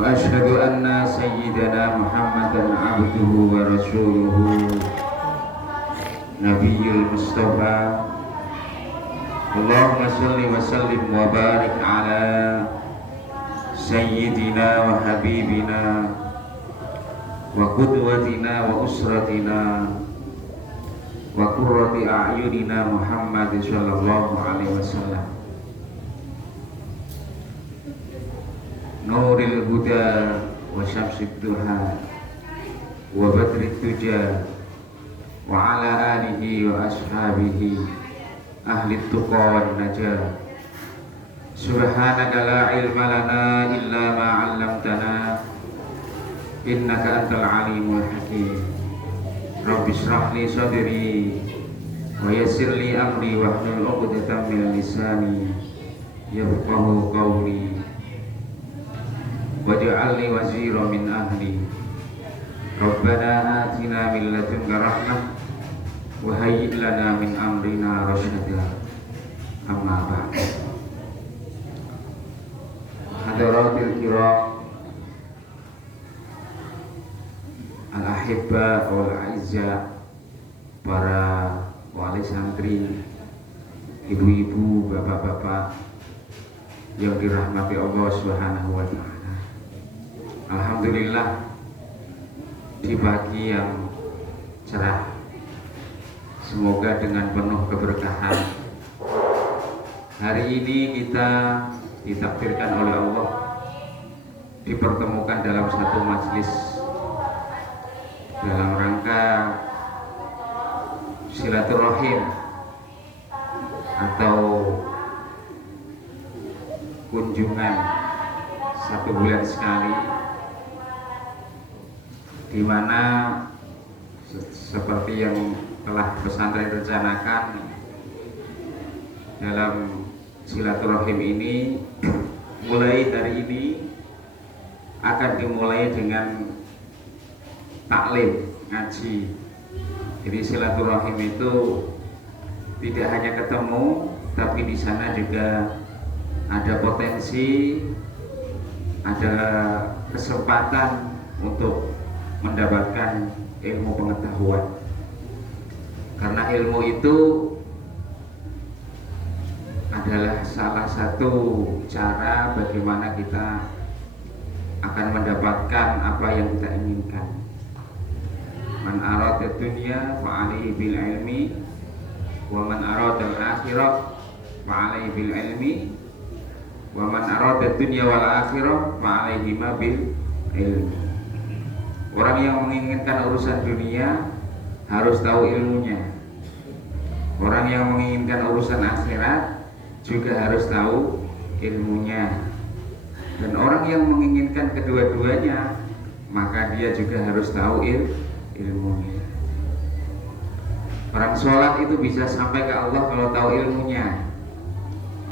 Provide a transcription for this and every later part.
وأشهد أن سيدنا محمدا عبده ورسوله نبي المصطفى اللهم صل وسلم وبارك على سيدنا وحبيبنا وقدوتنا وأسرتنا وقرة أعيننا محمد صلى الله عليه وسلم نور الهدى وشمس الضحى وبدر الدجى وعلى آله وأصحابه أهل التقى والنجاة سبحانك لا علم لنا إلا ما علمتنا إنك أنت العليم الحكيم رب اشرح لي صدري ويسر لي أمري واحلل عقدة من لساني يفقهوا قولي واجعل لي وزيرا من أهلي ربنا آتنا من لدنك رحمة وهيئ لنا من أمرنا رشدا أما بعد Hadaratil kiram al-ahibba wal aizza, para wali santri, ibu-ibu, bapak-bapak yang dirahmati Allah Subhanahu wa taala. Alhamdulillah, di pagi yang cerah, semoga dengan penuh keberkahan, hari ini kita ditakdirkan oleh Allah dipertemukan dalam satu majelis dalam rangka silaturahim atau kunjungan 1 bulan sekali, di mana seperti yang telah pesantren rencanakan dalam silaturahim ini, mulai hari ini akan dimulai dengan taklim ngaji. Jadi silaturahim itu tidak hanya ketemu, tapi di sana juga ada potensi, ada kesempatan untuk mendapatkan ilmu pengetahuan. Karena ilmu itu adalah salah satu cara bagaimana kita akan mendapatkan apa yang kita inginkan. Man arada dunya fa alaihi bil ilmi wa man arada al akhirah fa alaihi bil ilmi wa man arada dunya wal akhirah fa alaihi ma bil ilmi. Orang yang menginginkan urusan dunia harus tahu ilmunya. Orang yang menginginkan urusan akhirat juga harus tahu ilmunya. Dan orang yang menginginkan kedua-duanya, maka dia juga harus tahu ilmunya. Orang sholat itu bisa sampai ke Allah kalau tahu ilmunya.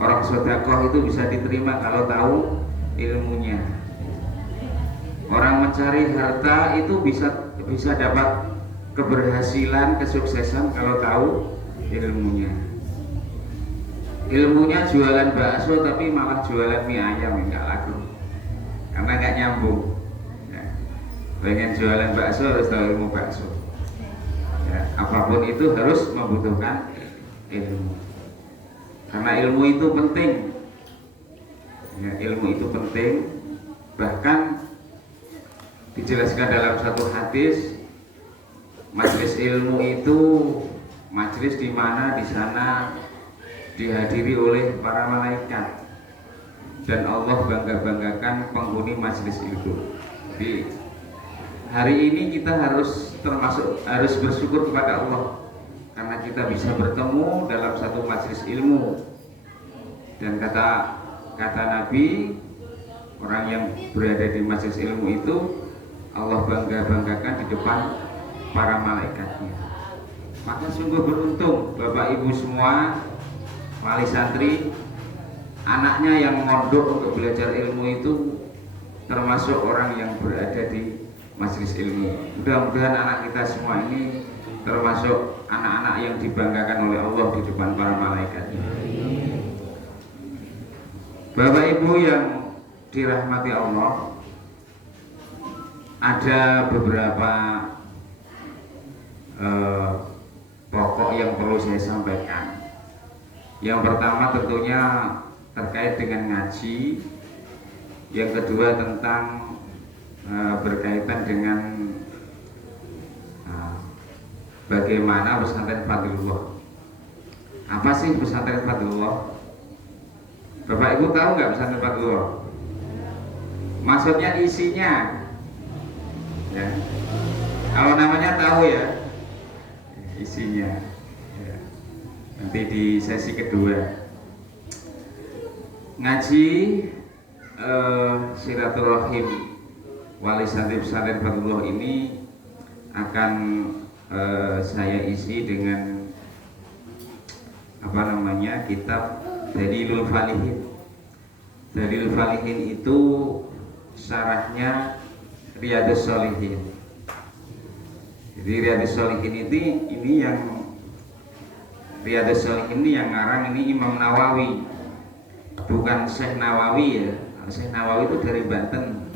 Orang sedekah itu bisa diterima kalau tahu ilmunya. Orang mencari harta itu bisa dapat keberhasilan, kesuksesan kalau tahu ilmunya. Ilmunya jualan bakso tapi malah jualan mie ayam, enggak laku karena enggak nyambung ya. Pengen jualan bakso harus tahu ilmu bakso ya. Apapun itu harus membutuhkan ilmu, karena ilmu itu penting ya, ilmu itu penting. Bahkan dijelaskan dalam satu hadis, majelis ilmu itu majelis di mana di sana dihadiri oleh para malaikat, dan Allah bangga-banggakan penghuni majelis itu. Jadi hari ini kita harus bersyukur kepada Allah karena kita bisa bertemu dalam satu majelis ilmu. Dan kata Nabi, orang yang berada di majelis ilmu itu Allah bangga-banggakan di depan para malaikatnya. Maka sungguh beruntung Bapak Ibu semua, wali santri, anaknya yang mondok untuk belajar ilmu itu termasuk orang yang berada di majelis ilmu. Mudah-mudahan anak kita semua ini termasuk anak-anak yang dibanggakan oleh Allah di depan para malaikatnya. Bapak Ibu yang dirahmati Allah, ada beberapa pokok yang perlu saya sampaikan. Yang pertama tentunya terkait dengan ngaji, yang kedua tentang berkaitan dengan bagaimana pesantren Fadlullah. Apa sih pesantren Fadlullah? Bapak Ibu tahu nggak pesantren Fadlullah? Maksudnya isinya, ya. Kalau namanya tahu ya, isinya. Ya. Nanti di sesi kedua ngaji silaturahim wali santri pesantren Fadlullah ini akan saya isi dengan kitab Dalilul Falihin. Dalilul Falihin itu syarahnya Riyadhus Shalihin. Jadi Riyadhus Shalihin ini yang Riyadhus Shalihin ini yang ngarang ini Imam Nawawi, bukan Syekh Nawawi ya. Syekh Nawawi itu dari Banten.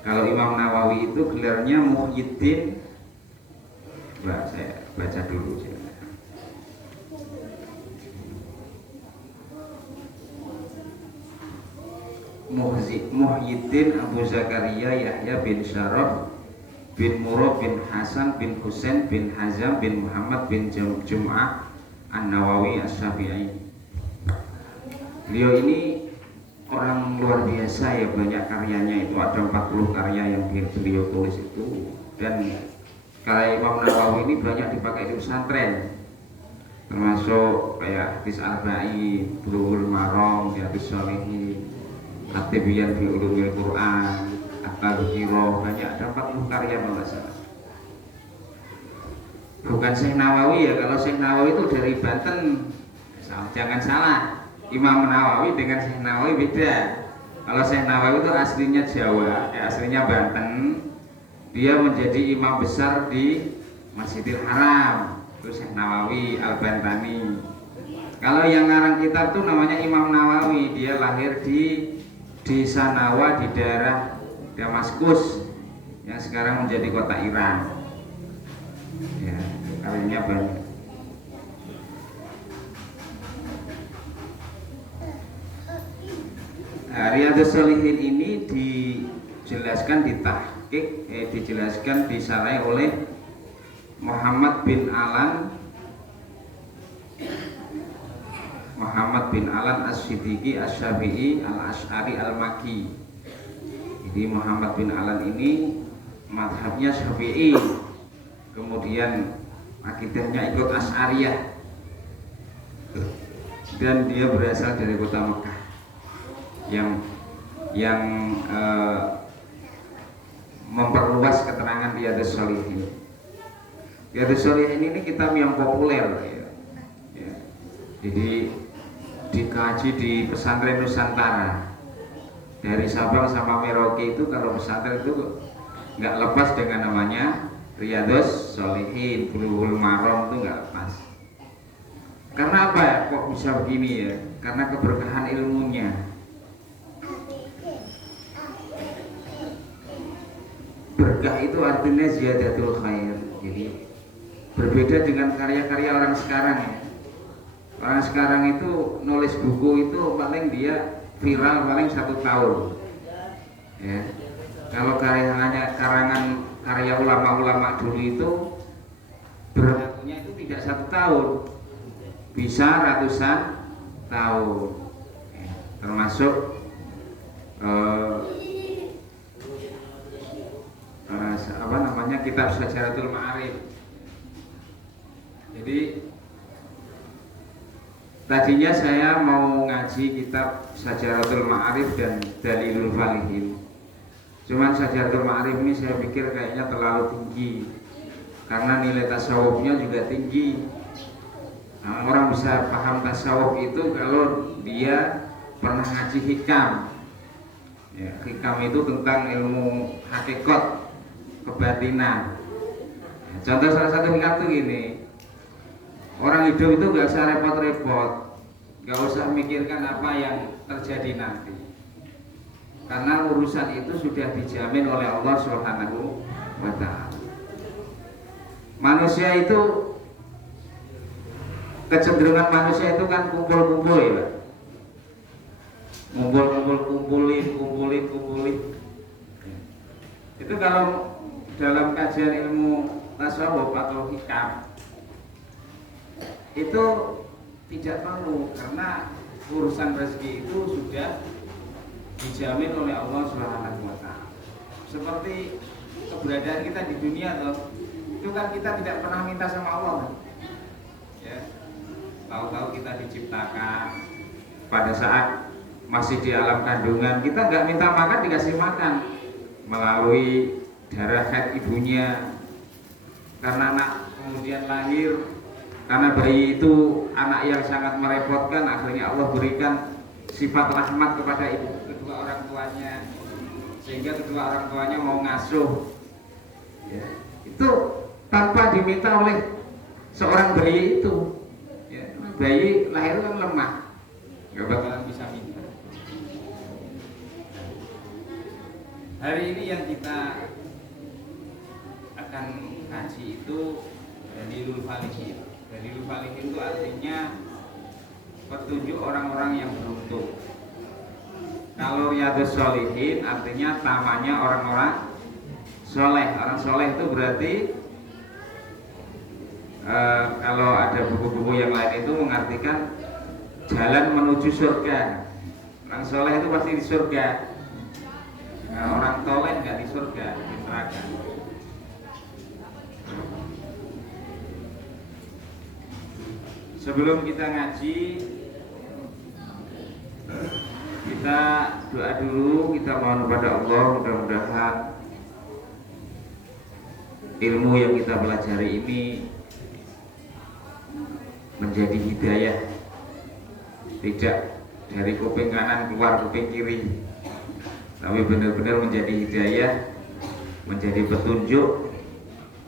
Kalau Imam Nawawi itu gelarnya Muhyiddin. Saya baca dulu. Muhyiddin Abu Zakaria Yahya bin Syaraf bin Murad bin Hasan bin Husain bin Hazam bin Muhammad bin Jum'ah An-Nawawi Asy-Syafi'i. Beliau ini orang luar biasa ya, banyak karyanya, itu ada 40 karya yang beliau tulis itu. Dan karya Imam Nawawi ini banyak dipakai di pesantren, termasuk kayak Hadis Arba'in, Bulughul Maram, Riyadhus Shalihin, At-Tibyan fi Ulumil Quran, At-Tadhkirah, banyak, ada 40 karya kalau nggak salah. Bukan Syekh Nawawi ya, kalau Syekh Nawawi itu dari Banten, jangan salah. Imam Nawawi dengan Syekh Nawawi beda. Kalau Syekh Nawawi itu aslinya Jawa, aslinya Banten. Dia menjadi imam besar di Masjidil Haram. Itu Syekh Nawawi Al-Bantani. Kalau yang ngarang kitab itu namanya Imam Nawawi. Dia lahir di Desa Nawa di daerah Damaskus yang sekarang menjadi kota Iran. Ya, karyanya banyak. Riyadhus Shalihin ini dijelaskan dijelaskan disarai oleh Muhammad bin Alan As-Siddiqi Asy-Syafi'i Al-Asy'ari Al-Makki. Jadi Muhammad bin Alan ini mazhabnya Syafi'i, kemudian akidahnya ikut Asy'ariyah, dan dia berasal dari kota Mekah yang memperluas keterangan Riyadhus Shalihin. Riyadhus Shalihin ini kitab yang populer ya. Jadi dikaji di pesantren Nusantara, dari Sabang sama Merauke itu kalau pesantren itu nggak lepas dengan namanya Riyadhus Shalihin, Bulughul Maram, itu nggak lepas. Karena apa ya kok bisa begini ya? Karena keberkahan ilmunya. Berkah itu artinya ziyadatul khair. Jadi berbeda dengan karya-karya orang sekarang ya. Orang sekarang itu nulis buku itu paling dia viral paling 1 tahun ya. Kalau karangan karya ulama-ulama dulu itu berlakunya itu tidak 1 tahun, bisa ratusan tahun ya. Termasuk kitab Syajaratul Ma'arif. Jadi tadinya saya mau ngaji kitab Syajaratul Ma'arif dan Dalilul Falihin. Cuman Syajaratul Ma'arif ini saya pikir kayaknya terlalu tinggi, karena nilai tasawufnya juga tinggi. Nah, orang bisa paham tasawuf itu kalau dia pernah ngaji hikam ya, hikam itu tentang ilmu hakikat kebatinan ya, contoh salah satu hikam itu gini, orang hidup itu gak usah repot-repot, gak usah mikirkan apa yang terjadi nanti. karena urusan itu sudah dijamin oleh Allah Subhanahu wa ta'ala. Manusia itu, kecenderungan manusia itu kan kumpul-kumpul ya Pak. Kumpulin. Itu kalau dalam kajian ilmu tasawuf atau hikam itu tidak perlu, karena urusan rezeki itu sudah dijamin oleh Allah Subhanahu wa ta'ala. Seperti keberadaan kita di dunia toh, itu kan kita tidak pernah minta sama Allah kan? Ya. Tahu-tahu kita diciptakan pada saat masih di alam kandungan, kita nggak minta makan dikasih makan melalui darah haid ibunya. Karena anak kemudian lahir, karena bayi itu anak yang sangat merepotkan, akhirnya Allah berikan sifat rahmat kepada kedua orang tuanya, sehingga kedua orang tuanya mau ngasuh ya. Itu tanpa diminta oleh seorang bayi itu ya. Bayi lahir kan lemah, gak bakalan bisa minta. Hari ini yang kita akan kaji itu Dalilul Falihin. Dalilul Falihin itu artinya petunjuk orang-orang yang beruntung. Kalau Riyadhus Shalihin artinya tamannya orang-orang soleh. Orang soleh itu berarti kalau ada buku-buku yang lain itu mengartikan jalan menuju surga. Orang soleh itu pasti di surga. Nah, orang toleh nggak di surga, di neraka. Sebelum kita ngaji, kita doa dulu, kita mohon kepada Allah mudah-mudahan ilmu yang kita pelajari ini menjadi hidayah, tidak dari kuping kanan keluar kuping kiri, tapi benar-benar menjadi hidayah, menjadi petunjuk,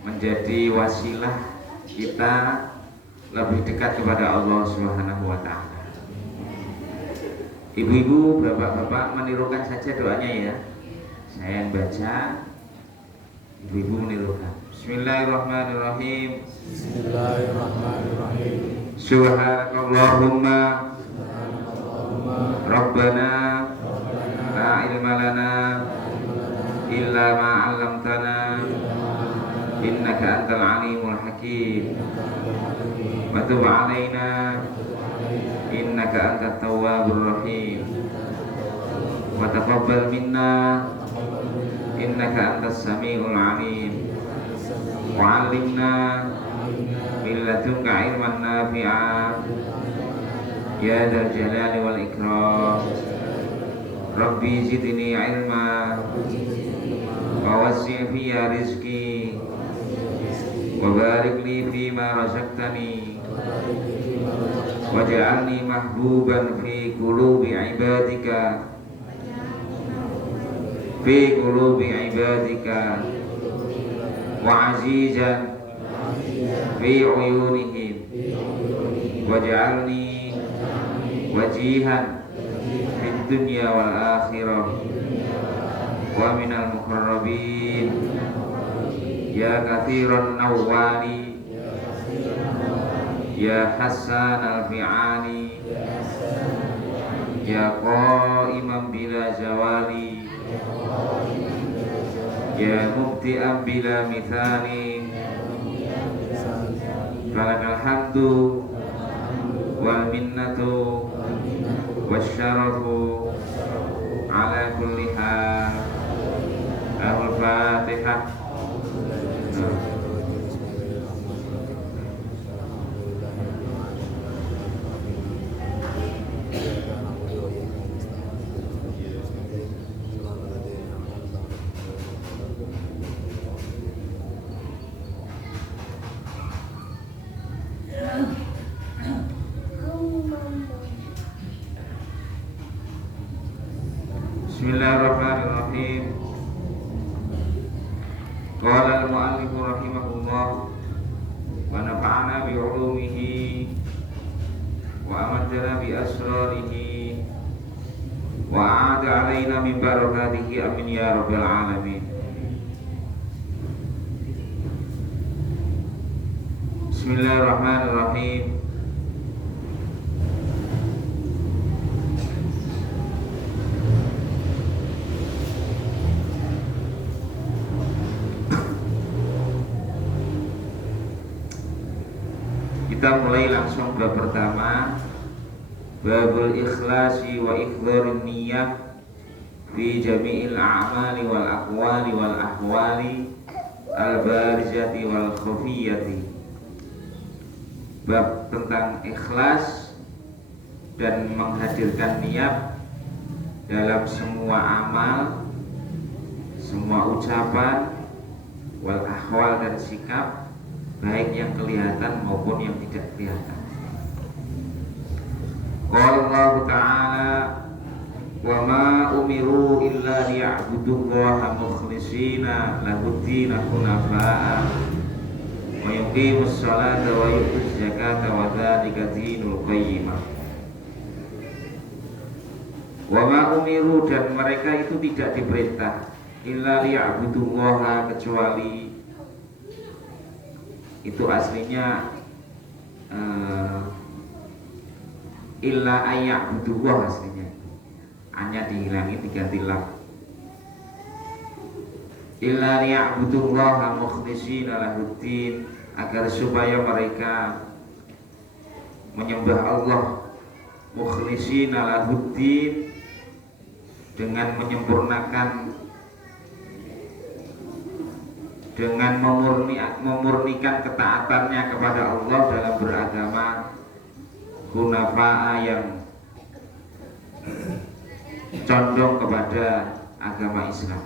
menjadi wasilah kita lebih dekat kepada Allah Subhanahu wa ta'ala. Ibu-ibu, bapak-bapak menirukan saja doanya ya. Saya yang baca, ibu-ibu menirukan. Bismillahirrahmanirrahim. Bismillahirrahmanirrahim. Subhanakallahumma Rabbana la ilma lana illa ma 'allamtana innaka antal alimul hakim. Wa tub 'alaina innaka antat tawwabur rahim. Wa taqabbal minna innaka antas samiul 'alim. Wa 'allimna min ladunka 'ilman nafi'a ya dzal jalali wal ikram. Rabbi zidni 'ilma wa wasi' fiyya rizqi wa barik li fima razaqtani waj'alni mahbuban fi qulubi ibadika wa azizan fi uyunihim waj'alni wajihan fid dunya wal akhirah wa minal muqarrabin ya kathiran nawwali ya Hasan al-Fi'ani ya qaiman bila zawali ya mubti'an bila mithali falakal hamdu wal minnatu wasyarafu ala kulli hal. Al-Fatihah. Bismillahirrahmanirrahim. Qala al-mu'allif rahimahullah wa nafa'ana bi 'ulumihi wa amaddana bi asrarihi wa a'ta 'alaina min barakatihi amin ya rabbal alamin. Bismillahirrahmanirrahim. Kita mulai langsung bab pertama, babul ikhlasi wa ikhdharin niyyah fi jami'il a'mali wal aqwali wal ahwali al barizati wal khafiyati. Bab tentang ikhlas dan menghadirkan niat dalam semua amal, semua ucapan, wal ahwal dan sikap, baik yang kelihatan maupun yang tidak kelihatan. Qala Allah Ta'ala wa ma umiru illa liya'budullaha mukhlishina lahud-din hunafa'a wa yuqimus salata wa yutuz zakata wa dzalika dinul qayyimah. Wa ma umiru, dan mereka itu tidak diperintah, illa liya'budullaha, kecuali itu aslinya illa ayya'budullah, aslinya hanya dihilangi diganti lam. Illa liya'budullaha mukhlishina lahuddin, agar supaya mereka menyembah Allah mukhlishina lahuddin, dengan menyempurnakan, dengan memurnikan ketaatannya kepada Allah dalam beragama, hunafa'a, yang condong kepada agama Islam.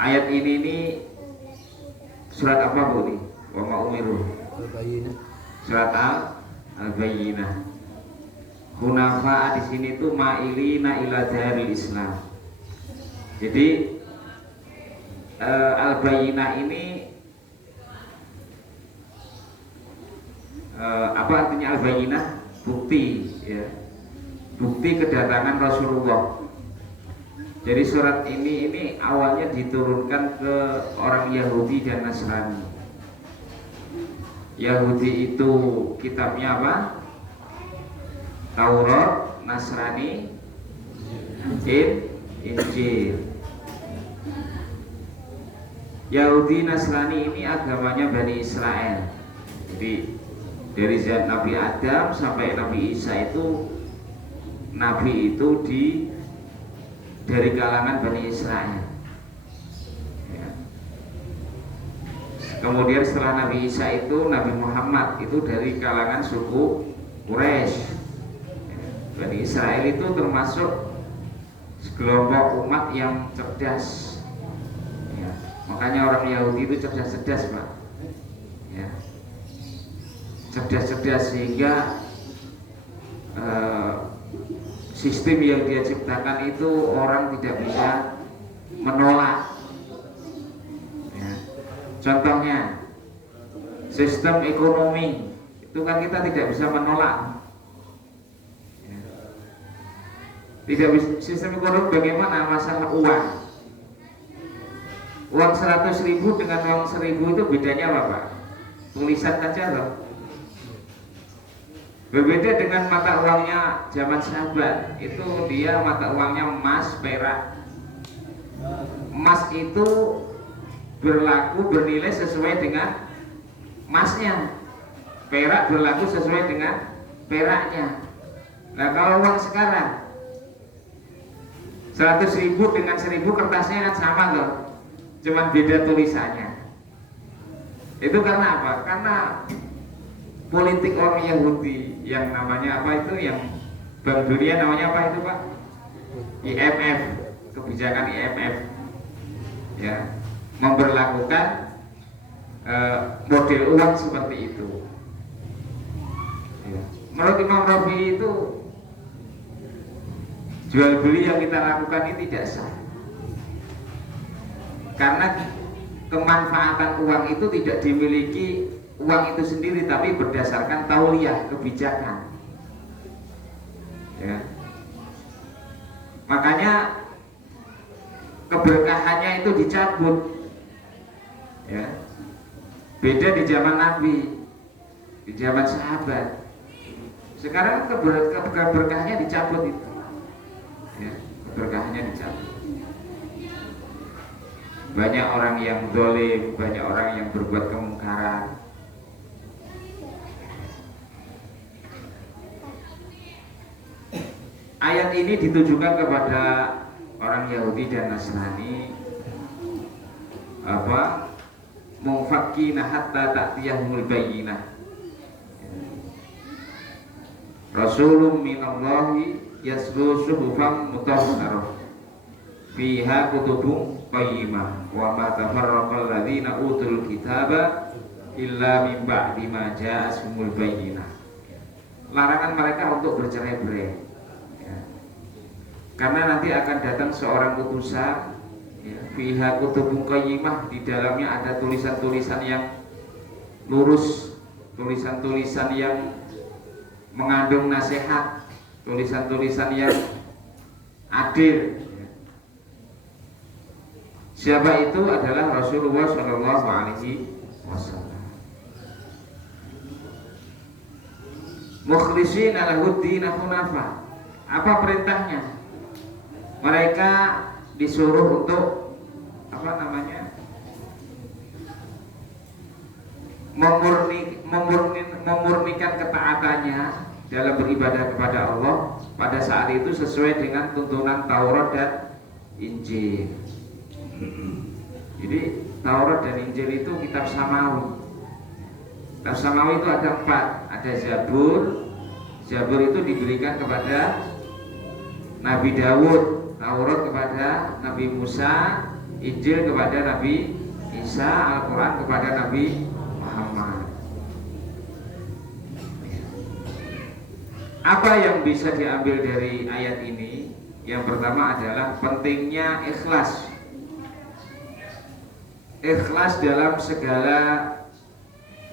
Ayat ini surat apa Bu nih? Wa ma umiru. Surat Al-Bayyinah. Hunafa'a di sini tuh ma'ilina ila daril Islam. Jadi Al-Bayyinah ini apa artinya Al-Bayyinah? Bukti, ya. Bukti kedatangan Rasulullah. Jadi surat ini awalnya diturunkan ke orang Yahudi dan Nasrani. Yahudi itu kitabnya apa? Taurat, Nasrani Injil. Yahudi Nasrani ini agamanya Bani Israel. Jadi dari zaman Nabi Adam sampai Nabi Isa itu, Nabi itu dari kalangan Bani Israel, ya. Kemudian setelah Nabi Isa itu Nabi Muhammad itu dari kalangan suku Quraisy, ya. Bani Israel itu termasuk sekelompok umat yang cerdas, ya. Makanya orang Yahudi itu cerdas-cerdas, Pak, ya. Cerdas-cerdas sehingga sistem yang dia ciptakan itu orang tidak bisa menolak, ya. Contohnya sistem ekonomi itu kan kita tidak bisa menolak, ya. Tidak bisa. Sistem ekonomi bagaimana? Masalah uang 100.000 dengan uang 1.000 itu bedanya apa, Pak? Tulisan saja loh. Berbeda dengan mata uangnya zaman sahabat, itu dia mata uangnya emas, perak. Emas itu berlaku, bernilai sesuai dengan emasnya. Perak berlaku sesuai dengan peraknya. Nah kalau uang sekarang 100.000 dengan 1.000 kertasnya kan sama loh, cuman beda tulisannya. Itu karena apa? Karena politik orang Yahudi yang namanya apa itu, yang Bank Dunia namanya apa itu, Pak? IMF, kebijakan IMF, ya, memberlakukan model uang seperti itu, ya. Menurut Imam Rafi itu jual beli yang kita lakukan ini tidak sah, karena kemanfaatan uang itu tidak dimiliki uang itu sendiri, tapi berdasarkan tauliyah, kebijakan. Makanya keberkahannya itu dicabut, ya. Beda di zaman Nabi, di zaman sahabat. Sekarang keberkahannya dicabut itu, ya, keberkahannya dicabut. Banyak orang yang zalim, banyak orang yang berbuat kemungkaran. Ayat ini ditujukan kepada orang Yahudi dan Nasrani, mufakkina hatta ta'tiyahumul bayyinah. Rasulun minallahi yaslu suhufan mutahharah fiha kutubun qayyimah wa ma tafarraqal ladzina utul kitaba illa min ba'di ma ja'ahumul bayyinah. Larangan mereka untuk bercerai-berai, ya. Karena nanti akan datang seorang utusan, ya, fiha kutubun qayyimah, di dalamnya ada tulisan-tulisan yang lurus, tulisan-tulisan yang mengandung nasihat, tulisan-tulisan yang adil. Siapa itu? Adalah Rasulullah Shallallahu Alaihi Wasallam. Mukhlishina lahuddin hunafa. Apa perintahnya? Mereka disuruh untuk memurnikan ketaatannya dalam beribadah kepada Allah pada saat itu sesuai dengan tuntunan Taurat dan Injil. Jadi Taurat dan Injil itu kitab samawi. Kitab samawi itu ada 4. Ada Zabur. Zabur itu diberikan kepada Nabi Dawud, Taurat kepada Nabi Musa, Injil kepada Nabi Isa, Al-Quran kepada Nabi Muhammad. Apa yang bisa diambil dari ayat ini? Yang pertama adalah pentingnya ikhlas. Ikhlas dalam segala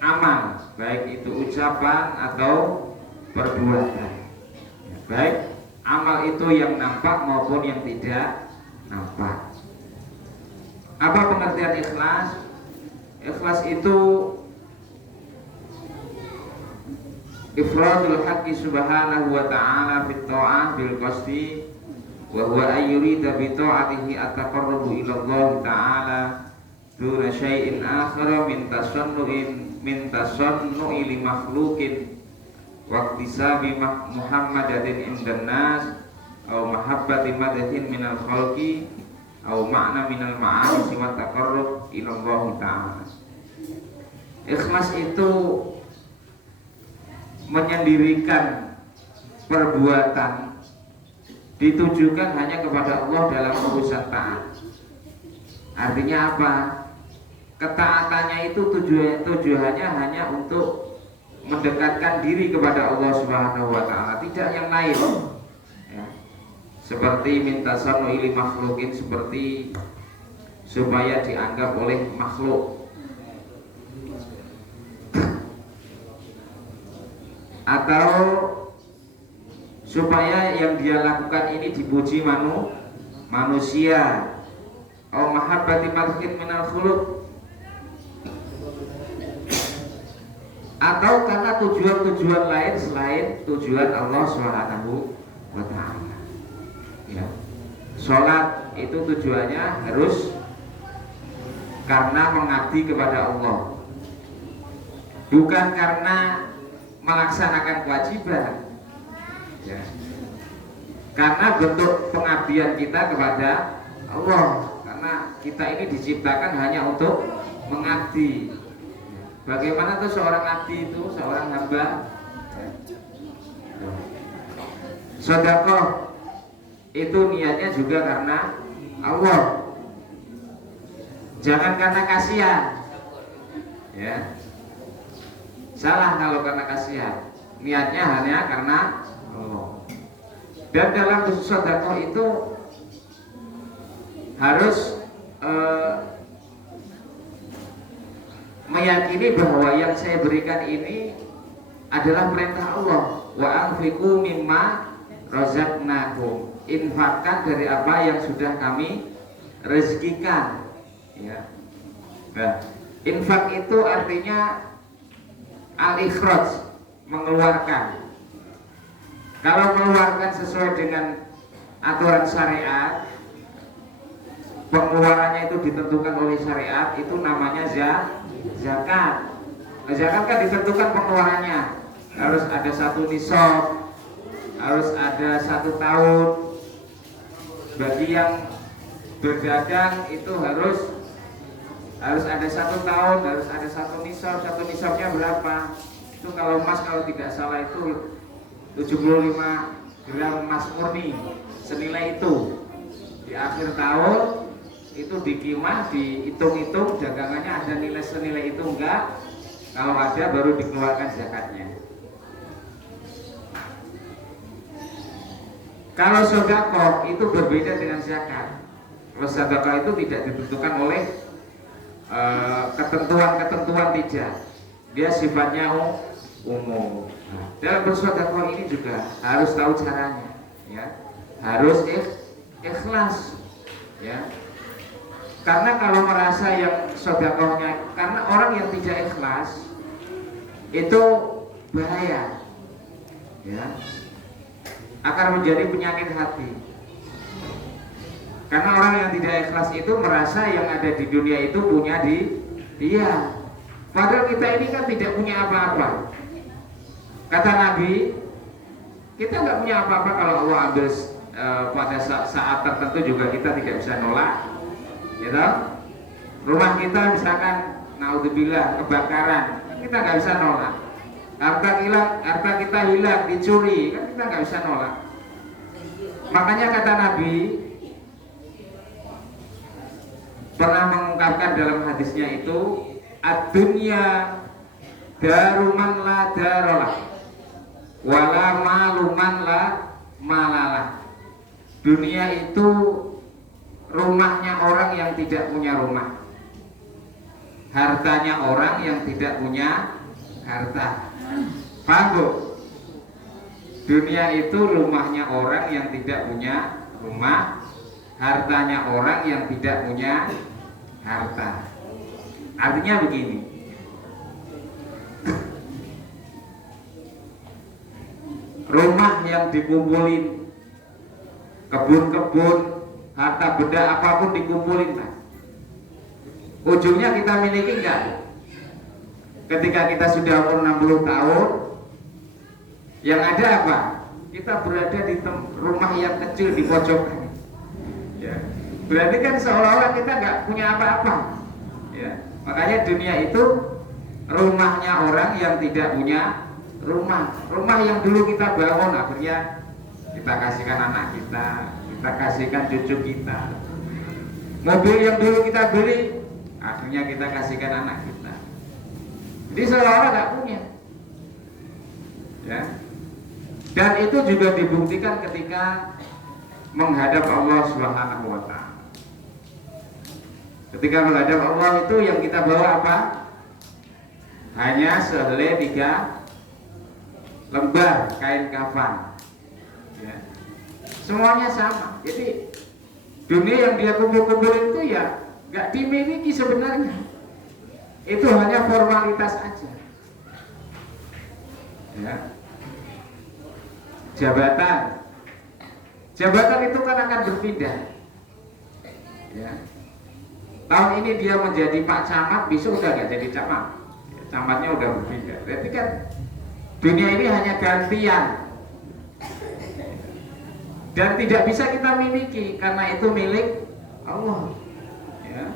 amal, baik itu ucapan atau perbuatan. Baik amal itu yang nampak maupun yang tidak nampak. Apa pengertian ikhlas? Ikhlas itu ifradul haqqi subhanahu wa ta'ala fit ta'ah bil qasdi wa huwa ayyurida bi ta'atihi at-taqarrubu ila Allah ta'ala duna syai'in akhara min tasannu'i li makhluqin wa iktisabi muhammadatin indan nas aw mahabbati madhin minal khalqi aw ma'na minal ma'asi wa taqarrub ila Allah ta'ala. Ikhlas itu menyendirikan perbuatan ditujukan hanya kepada Allah dalam urusan taat. Artinya apa? Ketaatannya itu tujuannya hanya untuk mendekatkan diri kepada Allah Subhanahu wa ta'ala, tidak yang lain, ya. Seperti minta sanu ili makhlukin, seperti supaya dianggap oleh makhluk, atau supaya yang dia lakukan ini dipuji manusia, atau mahabbati madhin minal khuluq, atau karena tujuan-tujuan lain selain tujuan Allah Subhanahu wa ta'ala, ya. Sholat itu tujuannya harus karena mengabdi kepada Allah, bukan karena melaksanakan kewajiban, ya. Karena bentuk pengabdian kita kepada Allah, karena kita ini diciptakan hanya untuk mengabdi. Bagaimana tuh seorang abdi itu, seorang hamba? Sedekah itu niatnya juga karena Allah, jangan karena kasihan, ya. Salah kalau karena kasihan, niatnya hanya karena Allah. Dan dalam sedekah itu harus meyakini bahwa yang saya berikan ini adalah perintah Allah. Wa anfiqu mimma razaqnakum, infakkan dari apa yang sudah kami rezekikan, ya. Nah, infak itu artinya al-ikhraj, mengeluarkan. Kalau mengeluarkan sesuai dengan aturan syariat, pengeluarannya itu ditentukan oleh syariat, itu namanya zakat. Zakat kan ditentukan pengeluarannya, harus ada 1 nisab, harus ada 1 tahun. Bagi yang berdagang itu harus ada 1 tahun, harus ada 1 nisab. 1 nisabnya berapa? Itu kalau emas, kalau tidak salah itu 75 gram emas murni, senilai itu. Di akhir tahun itu dikimah, dihitung-hitung dagangannya ada nilai senilai itu enggak. Kalau ada baru dikeluarkan zakatnya. Kalau sedekah itu berbeda dengan zakat. Kalau sedekah itu tidak ditentukan oleh ketentuan-ketentuan, tidak. Dia sifatnya umum. Nah, dalam bersedekah ini juga harus tahu caranya, ya. Harus ikhlas, ya. Karena kalau merasa yang sedekahnya, karena orang yang tidak ikhlas itu bahaya, ya, akan menjadi penyakit hati. Karena orang yang tidak ikhlas itu merasa yang ada di dunia itu punya dia. Padahal kita ini kan tidak punya apa-apa. Kata Nabi, kita nggak punya apa-apa. Kalau Allah ambil pada saat tertentu juga kita tidak bisa nolak, gitu. Rumah kita misalkan naudzubillah kebakaran, kita nggak bisa nolak. Harta kita hilang, dicuri, kan kita nggak bisa nolak. Makanya kata Nabi pernah mengungkapkan dalam hadisnya itu, ad-dunya daruman la darolah, wala maluman la malalah. Dunia itu rumahnya orang yang tidak punya rumah, hartanya orang yang tidak punya harta. Paham bu? Dunia itu rumahnya orang yang tidak punya rumah, hartanya orang yang tidak punya harta. Artinya begini, rumah yang dikumpulin, kebun-kebun, harta benda apapun dikumpulin, kan? Ujungnya kita miliki enggak? Ketika kita sudah umur 60 tahun, yang ada apa? Kita berada di rumah yang kecil di pojokan, ya. Berarti kan seolah-olah kita nggak punya apa-apa, ya. Makanya dunia itu rumahnya orang yang tidak punya rumah. Rumah yang dulu kita bangun, akhirnya kita kasihkan anak kita kasihkan cucu kita. Mobil yang dulu kita beli, akhirnya kita kasihkan anak kita. Jadi seolah-olah nggak punya, ya. Dan itu juga dibuktikan ketika menghadap Allah Subhanahu wa Ta'ala. Ketika menghadap Allah itu yang kita bawa apa? Hanya sehelai 3 lembar kain kafan, ya. Semuanya sama. Jadi dunia yang dia kumpul-kumpul itu ya nggak dimiliki sebenarnya. Itu hanya formalitas aja, ya. Jabatan itu kan akan berpindah, ya. Tahun ini dia menjadi Pak Camat, besok udah nggak jadi camat, ya, camatnya udah berpindah. Berarti kan dunia ini hanya gantian dan tidak bisa kita miliki karena itu milik Allah, ya.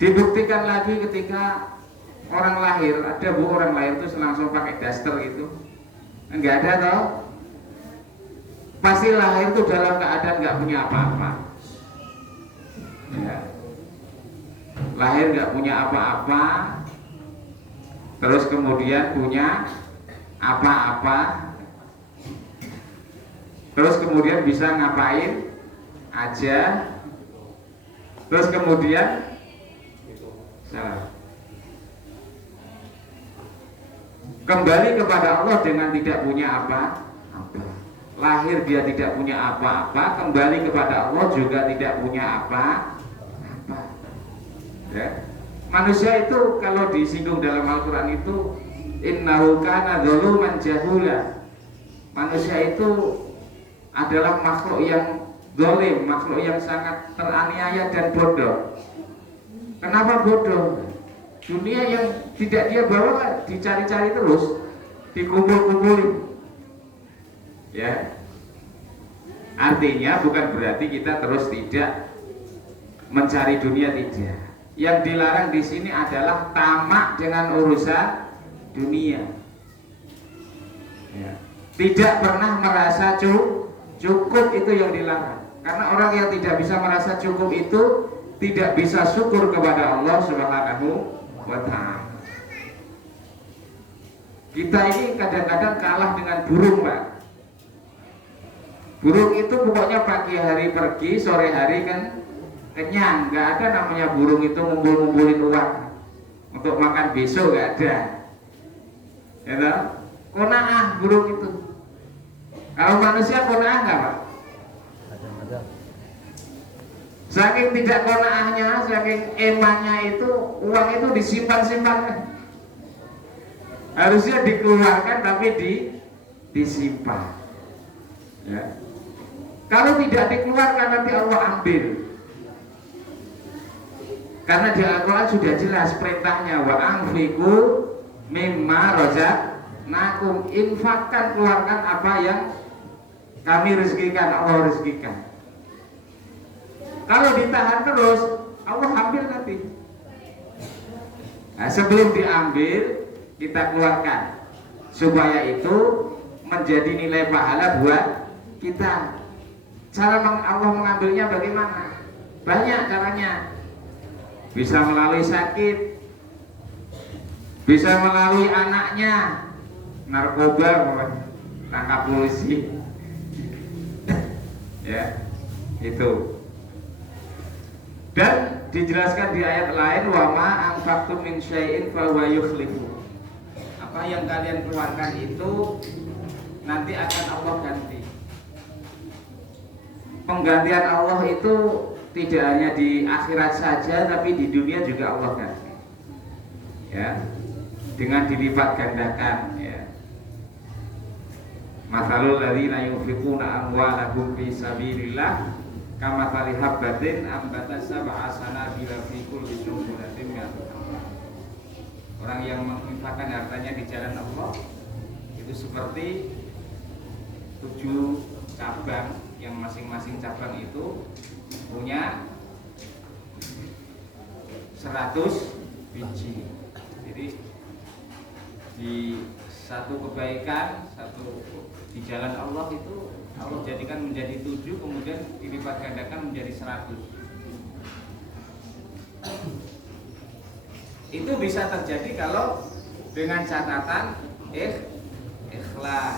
Dibuktikan lagi ketika orang lahir, ada bu orang lahir itu langsung pakai daster gitu, enggak ada toh, pasti lahir itu dalam keadaan nggak punya apa-apa, ya. Lahir nggak punya apa-apa, terus kemudian punya apa-apa, terus kemudian bisa ngapain aja, terus kemudian salah. kembali kepada Allah dengan tidak punya apa-apa. Lahir dia tidak punya apa-apa, kembali kepada Allah juga tidak punya apa-apa. Ya. Manusia itu kalau disinggung dalam Al-Quran itu innahu kana dzaluman jahula. Manusia itu adalah makhluk yang zalim, makhluk yang sangat teraniaya dan bodoh. Kenapa bodoh? Dunia yang tidak dia bawa dicari-cari terus, dikumpul-kumpulin. Ya. Artinya bukan berarti kita terus tidak mencari dunia, tidak. Yang dilarang di sini adalah tamak dengan urusan dunia. Ya. Tidak pernah merasa cukup, itu yang dilarang. Karena orang yang tidak bisa merasa cukup itu tidak bisa syukur kepada Allah Subhanahu wa ta'ala. Kita ini kadang-kadang kalah dengan burung, Pak. Burung itu pokoknya pagi hari pergi, sore hari kan kenyang. Nggak ada namanya burung itu ngumpul-ngumpulin uang untuk makan besok, nggak ada. Ya toh? Qanaah burung itu. Kalau manusia qanaah nggak, Pak? Saking tidak qanaahnya, saking emannya itu, uang itu disimpan-simpan. Harusnya dikeluarkan tapi disimpan. Ya. Kalau tidak dikeluarkan nanti Allah ambil. Karena di Al-Quran sudah jelas perintahnya, wa anfiqu mimma razaqnakum, infakkan, keluarkan apa yang kami rezekikan, Allah rezekikan. Kalau ditahan terus, Allah ambil nanti. Nah, sebelum diambil, kita keluarkan supaya itu menjadi nilai pahala buat kita. Cara Allah mengambilnya bagaimana? Banyak caranya. Bisa melalui sakit, bisa melalui anaknya, narkoba, tangkap polisi. Ya, itu. Dan dijelaskan di ayat lain, wa ma anfaqtum min syai'in fa huwa yukhlifu. Apa yang kalian keluarkan itu nanti akan Allah ganti. Penggantian Allah itu tidak hanya di akhirat saja, tapi di dunia juga Allah ganti. Ya, dengan dilipat gandakan. Ya. Mathalul ladzina yunfiquna amwalahum fi sabilillah kamathali habbatin ambatat sab'a sanabila fi kulli sunbulatin mi'atun. Orang yang menginfakkan hartanya di jalan Allah itu seperti 7 cabang, yang masing-masing cabang itu punya 100 biji. Jadi di satu kebaikan, satu di jalan Allah itu Allah jadikan menjadi 7, kemudian dilipat gandakan menjadi 100. Itu bisa terjadi kalau dengan catatan ikhlas.